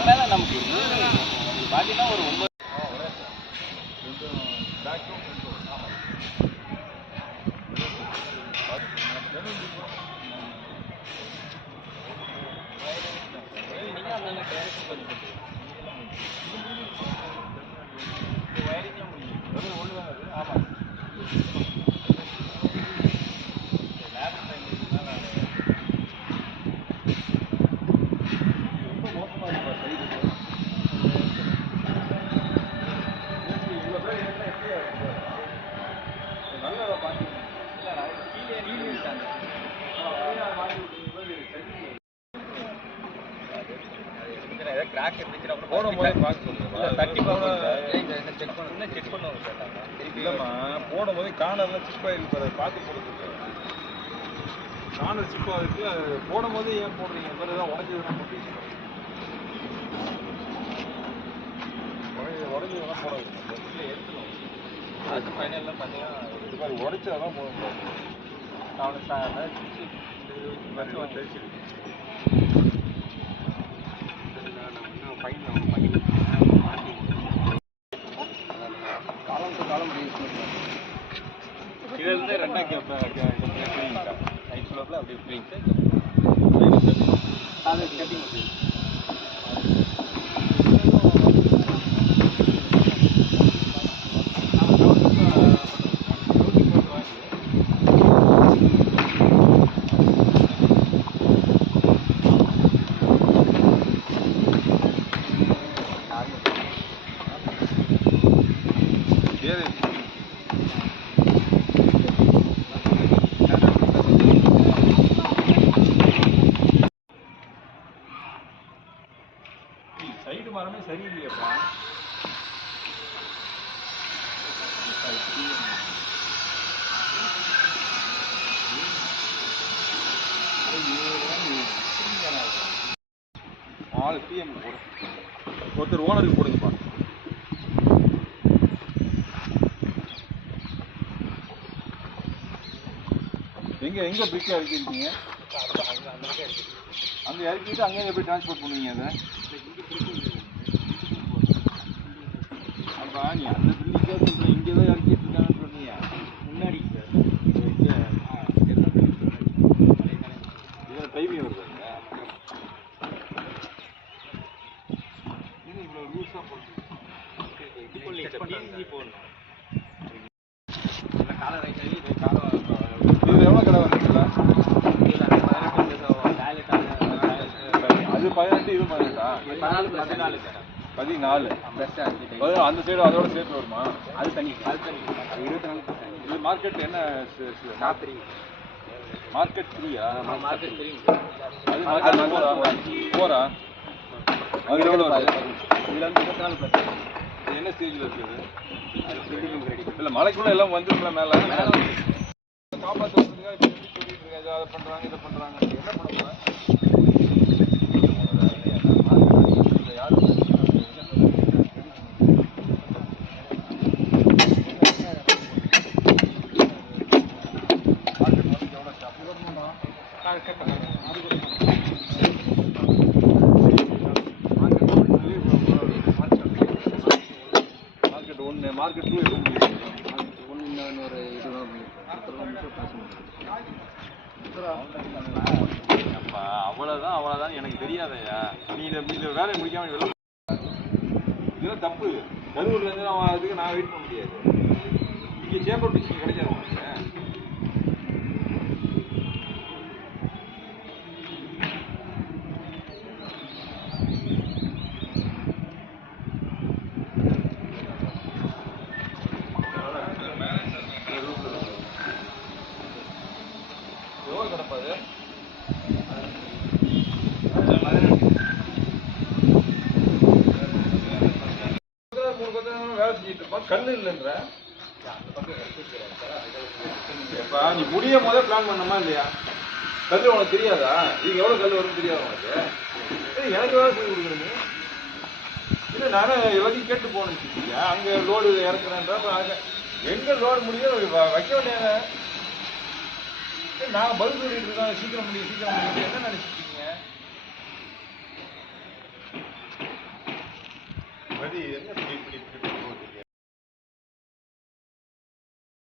மேல நமக்கு பாட்டினா ஒரு ஒன்பது நீங்க அந்த கிராக் இருந்துச்சுன்னா போடும் போதே பார்க்க சொல்லுங்க. தட்டி பார்க்கணும் செக் பண்ணணும் செக் பண்ணுவாங்க சார் நாங்க. திருப்பி இல்லைம்மா போடும் போதே கார்னர்ல சிப் ஆயிருக்கு அதை பார்த்து போடுறது கார்னர் சிப் ஆகுது. அது போடும் போதே ஏன் போடுறீங்க? இந்த மாதிரி ஏதாவது உடஞ்சதுன்னா மட்டும் உடஞ்சது உடஞ்சதுலாம் போடாது இல்ல எடுத்துணும் அது ஃபைனல்லாம் பார்த்தீங்கன்னா இது மாதிரி உடைச்சாதான் போடணும் அவனை சா- அதாவது Trichy relativamente complesso in India. நாலு பிஎம் போடுங்க ஒருத்தர் ஓனருக்கு போடுங்கப்பா எங்க எங்க பிரிக்க இறக்கிருக்கீங்க அந்த இறக்கிட்டு அங்கே எப்படி டிரான்ஸ்போர்ட் பண்ணுவீங்க அதை? அப்பா நீ அந்த பில்டிங்கே சொல்ற இங்கே தான் இறக்கிட்டு இருக்காங்கன்னு சொன்னீங்க முன்னாடி. காலை ரைட் சைடு இது காலை இது எவ்வளோ கடை வந்துச்சுல அது பதினெட்டு இது பதினெட்டா பதினாலு. பதினாலு இருந்துச்சு பதினாலு, அந்த சைடு அதோட சேர்த்து வருமா? அது தனி. அது தனி. அது இருபத்தி நாலு இது மார்க்கெட் என்ன ராத்திரி மார்க்கெட் த்ரீயா மார்க்கெட் அது மார்க்கெட் ஃபோரா ஃபோரா அது எவ்வளோ வருது இதில் வந்து இருபத்தி நாலு என்ன ஸ்டேஜில் இருக்குது இல்லை மலைக்குள்ளே எல்லாம் வந்துருக்கல மேலே. காப்பாற்றுறதுக்காக இப்போ எப்படி சொல்லிட்டு இருக்காங்க? அதை பண்ணுறாங்க இதை பண்ணுறாங்க என்ன பண்ண அவ்வளோதான் அவ்வளோதான் எனக்கு தெரியாதயா நீ இதை இந்த வேலையை முடிக்காம வெளில இதெல்லாம் தப்பு. கரூர்ல இருந்து அவன் அதுக்கு நான் வெயிட் பண்ண முடியாது. இங்கே சேம்பர் பிடிச்சி கிடைக்காது உனக்கு. எவ்வளோ கிடப்பாது மூணு கொஞ்சம் வேலை செஞ்சுட்டு இருப்பான் கண்ணு இல்லைன்ற எப்பா நீ முடியும் போதே பிளான் பண்ணமா இல்லையா? கல் உனக்கு தெரியாதா? இது எவ்வளவு கல் வரும்னு தெரியாது உனக்கு? ஏய், எனக்கு வேலை செஞ்சு கொடுக்குற நீ இல்ல நானும் எல்லாத்தையும் கேட்டு போகணும்னு வச்சுக்கோங்க. அங்க லோடு இறக்குறேன்ற எங்க லோடு முடியுதோ வ- வைக்க வேண்டியது நான் பதில் சொல்லிட்டு இருக்கோம் சீக்கிரம் முடியும் சீக்கிரம் முடியும். என்ன நினைச்சிட்டு இருக்கீங்க மதி என்ன இப்படி இப்படி